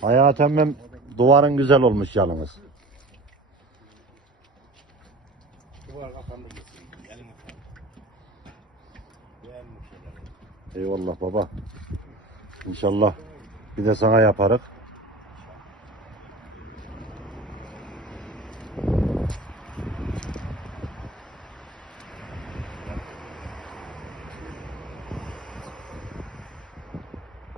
Hayat emmim duvarın güzel olmuş yalnız. Duvar kapandı gitsin. Elini kaldı. Beğenmiş şeyler. Eyvallah baba. İnşallah bir de sana yaparız.